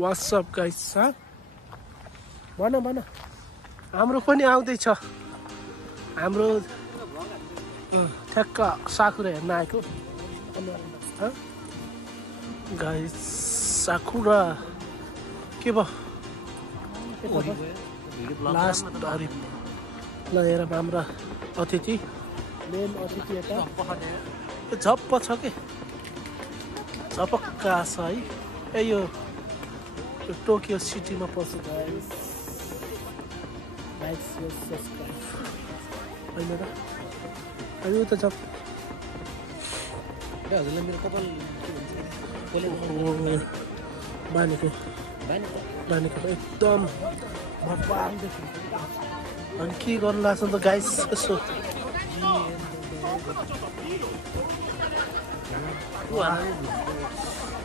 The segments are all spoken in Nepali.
What's up guys? भन हाम्रो पनि आउँदैछ हाम्रो ठ्याक्क साकुरा हेर्न आएको गाइस साकुरा के भयो लास्ट हरि ल हेर हाम्रा अतिथि मेन अतिथि यता झप्प छ के झपक्का छ है ए यो टोकियो सिटीमा पर्छ गाइस लाइक शेयर सब्स्क्राइब हैन र अयो त झप हजुरले मेरो कपाल बानेको एकदम भगवान देखि अनि के गर्नु लाग्छ त गाइस यसो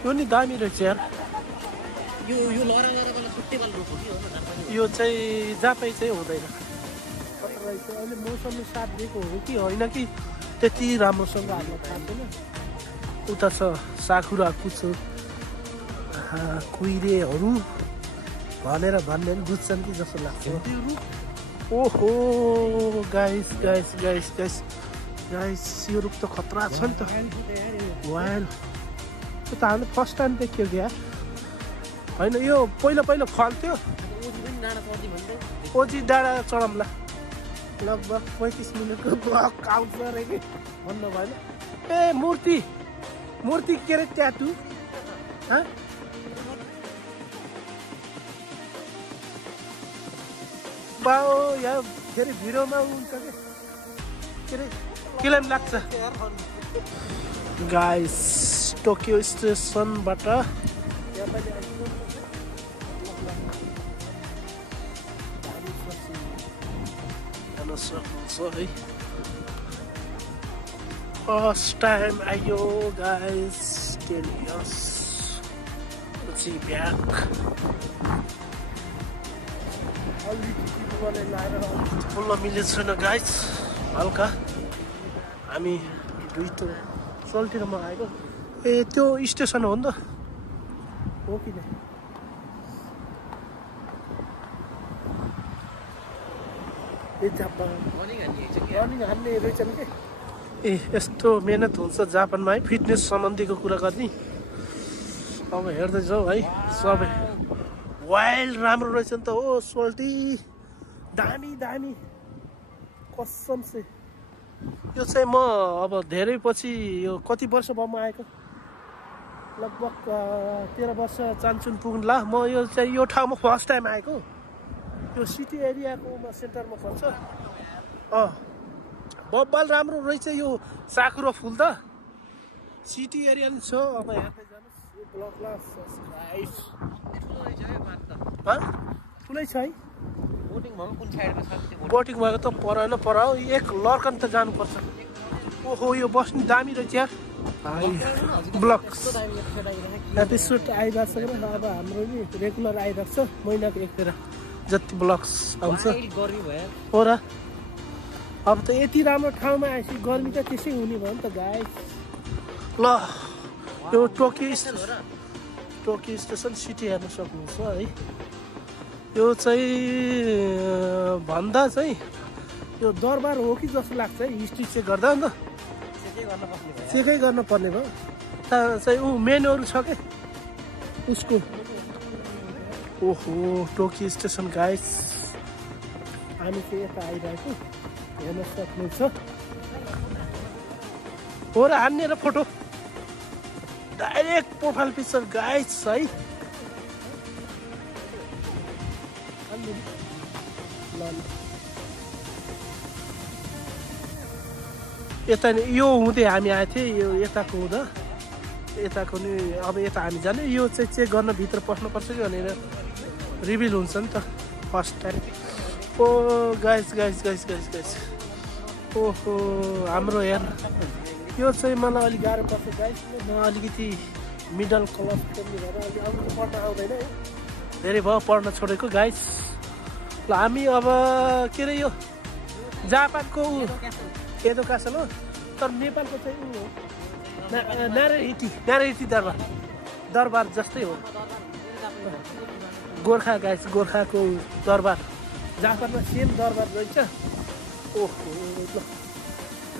यो नि दामी रहेछ यार यो लरा छुट्टै वाला रुख हो कि हो यो चाहिँ जापै चाहिँ हुँदैन अहिले मौसमले साथ दिएको हो कि होइन कि त्यति राम्रोसँग हामीलाई थाहा छैन उता छ साकुरा कुचो कुहिरेहरू भनेर भन्ने पनि बुझ्छन् कि जस्तो लाग्छ ओहो गाइस यो रुख त खतरा छ नि त वाइल्ड त्यो त हामीले फर्स्ट टाइम देखियो क्या होइन यो पहिला फल्थ्यो ओजी डाँडा चढाउँला लगभग 35 मिनटको ब्लक आउँछ अरे कि भन्नु भएन ए मूर्ति के अरे ट्याटु बाउ यहाँ फेरि भिडियोमा हुन्छ के अरे केलाई पनि लाग्छ गाइस टोकियो स्टेसनबाट है फर्स्ट टाइम आयो गाइस टेलियस पछि ब्याक फुल्ल मिलेको छैन गाइस हल्का हामी दुईटो चल्टीमा आएको ए त्यो स्टेसन हो नि त हो कि रनिङ हान्ने रहेछन् के ए यस्तो मेहनत हुन्छ जापानमा है फिटनेस सम्बन्धीको कुरा गर्ने अब हेर्दैछौ है सबै वाइल्ड राम्रो रहेछ नि त हो सोल्टी दामी कसम से यो चाहिँ म अब धेरै पछि यो कति वर्ष भयो म आएको लगभग 13 वर्ष चान्चुन पुग्नुला म यो चाहिँ यो ठाउँमा फर्स्ट टाइम आएको यो सिटी एरियाको सेन्टरमा पर्छ बब्बाल राम्रो रहेछ यो साकुरा फुल त सिटी एरिया नि छ अब हेर्दै जानुहोस् यो ब्लकमा ठुलै छ है बोटिङ भएको त पराओ एक लर्कन त जानुपर्छ ओहो यो बस्ने दामी रहेछ यार ब्लक्स एपिसोड आइरहेको छ अब हाम्रो नि रेगुलर आइरहेको छ महिनाको एकखेर जति ब्लक्स आउँछ हो र अब त यति राम्रो ठाउँमा आएपछि गर्मी त त्यसै हुने भयो नि त गाइस ल यो टोकियो स्टेसन सिटी हेर्न सक्नुहुन्छ है यो चाहिँ भन्दा चाहिँ यो दरबार हो कि जस्तो लाग्छ है हिस्ट्री चेक गर्दा नि त चेकै गर्न पर्ने भयो चाहिँ ऊ मेनुहरू छ के उसको ओहो टोकियो स्टेसन गाइस हामी चाहिँ यता आइरहेको हेर्न सक्नुहुन्छ हो र हान्ने र photo direct profile picture guys है यता नि यो हुँदै हामी आएको थियौँ यो यताको हुँदा यताको नि अब यता हामी जाने यो चाहिँ चेक गर्न भित्र पस्नुपर्छ कि भनेर रिभिल हुन्छ नि त फर्स्ट टाइम ओ गाइस ओहो हाम्रो हेर्न यो चाहिँ मलाई अलिक गाह्रो पर्छ गाइस म अलिकति मिडल क्लास फ्यामिली भएर अलि पढ्न आउँदैन है धेरै भयो पढ्न छोडेको गाइस ल हामी अब के अरे यो जापानको एदो कासल हो तर नेपालको चाहिँ ऊ हो नारायणी दरबार जस्तै हो गोर्खा गाइस गोर्खाको दरबार जापानमा सेम दरबार रहेछ ओहो ल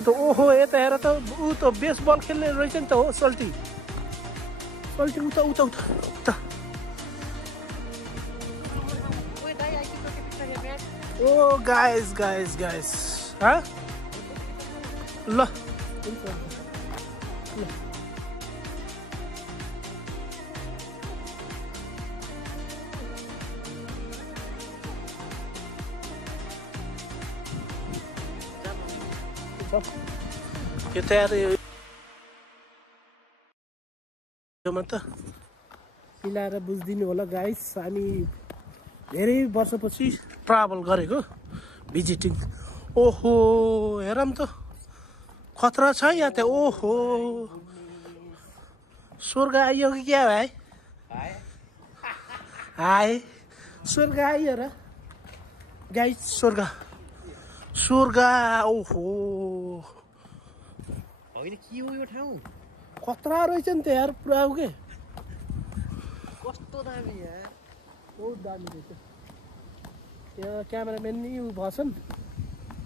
त ओहो यता हेर त ऊ त बेसबल खेल्ने रहेछ नि त हो सल्टी सल्टी उता उता उता उता ओ गाइस गाइस गाइस हा ल यता त मिलाएर बुझिदिनु होला गाइस हामी धेरै वर्षपछि ट्राभल गरेको भिजिटिङ ओहो हेरौँ त खतरा छ यहाँ त ओहो स्वर्ग आइयो कि क्या भाइ हाय स्वर्ग आइयो र गाइस स्वर्ग स्वर्ग ओहो होइन के हो यो ठाउँ खतरा रहेछ नि त यार पुरा हो के कस्तो दामी यार बहुत दामी रहेछ यहाँ क्यामेराम्यान नि भएछन्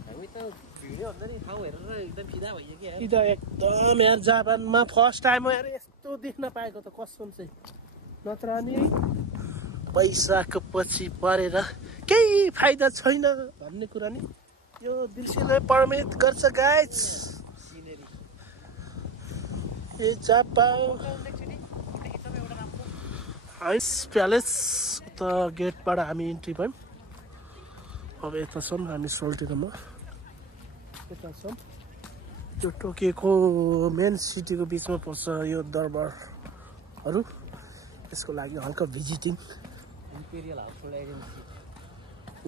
हामी त भिडियो भन्दा नि ठाउँ हेरेर एकदम फिदा भइयो कि कि त एकदम यार जापानमा फर्स्ट टाइम हो यार यस्तो देख्न पाएको त कसम चाहिँ नत्र नि पैसाको पछि परेर केही फाइदा छैन भन्ने कुरा नि यो दृश्यले प्रमाणित गर्छ गाइस ए जापान हाइस प्यालेस त गेटबाट हामी इन्ट्री भयौँ अब यता छौँ हामी सोल्टिनमा यता छौँ यो टोकियोको मेन सिटीको बिचमा पर्छ यो दरबारहरू यसको लागि हल्का visiting imperial Housefull agency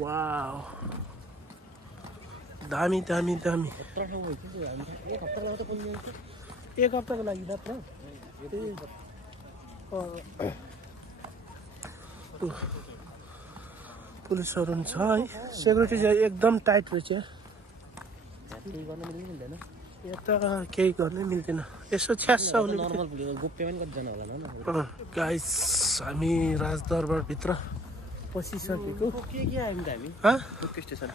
wow दामी दामी दामी यत्रो ठाउँ भइसक्यो हामी एक हप्ता लाग्दा पनि ल्याउँछ एक हप्ताको लागि मात्र पुलिसहरू पनि छ है सेक्युरिटी चाहिँ एकदम टाइट रहेछ केही गर्न मिल्दैन यता केही गर्नै मिल्दैन यसो छ्यास हुने नर्मल पुगेको गोप्य पनि कतिजना होला न गाइस हामी राजदरबारभित्र पसिसकेको के आयौँ त हामी टोकियो स्टेसन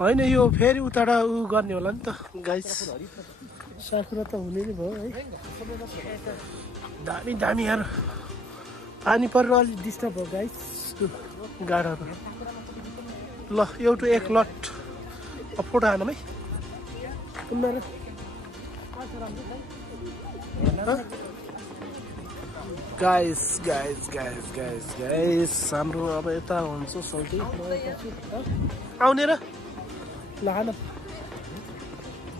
होइन यो फेरि उताबाट उ गर्ने होला नि त गाइस साकुरा त हुने नै भयो है दामी दामी यार पानी परेर अलिक डिस्टर्ब भयो गाइस गाडाहरू ल एउटा एक लट फोटो हानौँ है उनीहरू guys guys guys guys guys हाम्रो अब यता हुन्छ सल्टी आउने र ल हान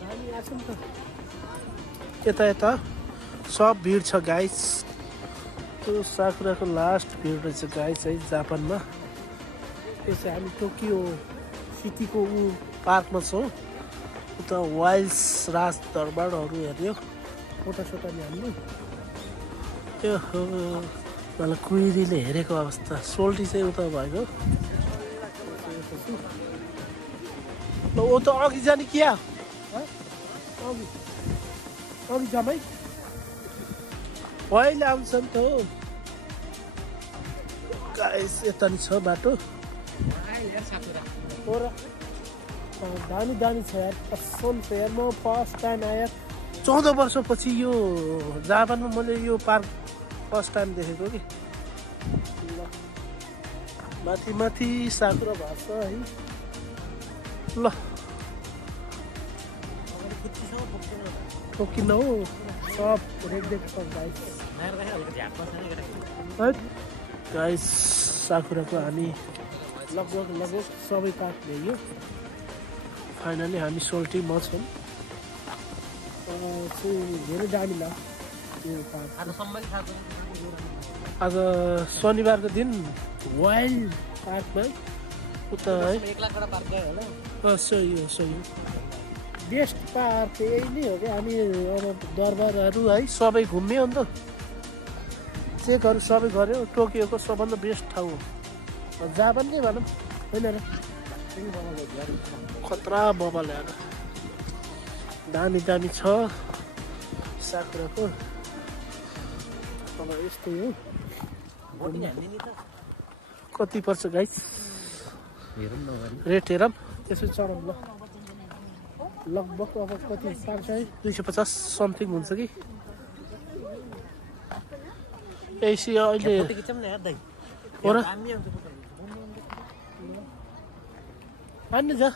दामी आएको छ नि त यता यता सब भिड छ गाइस त्यो साकुराको लास्ट भिड रहेछ गाइस है जापानमा त्यो चाहिँ हामी टोकियो सिटीको ऊ पार्कमा छौँ उता वाइल्ड्स राज दरबारहरू हेऱ्यो फोटोसोटो नि हाल्नु त्यो मलाई कुइरीले हेरेको अवस्था सोल्टी चाहिँ उता भएको ल ऊ त अघि जाने क्या अघि अघि जाम है अहिले आउँछ नि त हो गाइस यता नि छ बाटो दामी दामी छ यार कसम छ यार म फर्स्ट टाइम आएर 14 वर्षपछि यो जापानमा मैले यो पार्क फर्स्ट टाइम देखेको कि माथि माथि साकुरा भएको छ है ल ठोकिन हौ सब रेखदेख छ गाइस साकुराको हामी लगभग सबै पार्क भइयो फाइनली हामी सोल्टी म छौँ धेरै दामी लाग्यो यो पार्क आज शनिबारको दिन वाइल्ड पार्कमा उता है सही हो बेस्ट पार्क यही नै हो क्या हामी अब दरबारहरू है सबै घुम्यो अन्त चेकहरू सबै गऱ्यो टोकियोको सबभन्दा बेस्ट ठाउँ हो जापानकै भनौँ होइन र खतरा बबल ल्याएर दामी दामी छ साकुराको अब यस्तै हो कति पर्छ गाइस हेरौँ न अगाडि रेट हेरौँ त्यसपछि चढौँ ल लगभग अब कति 500 250 समथिङ हुन्छ कि एसी अहिले फोटो खिचौँ न यार दाइ हो र दामी आउँछ फोटो मान्ने जा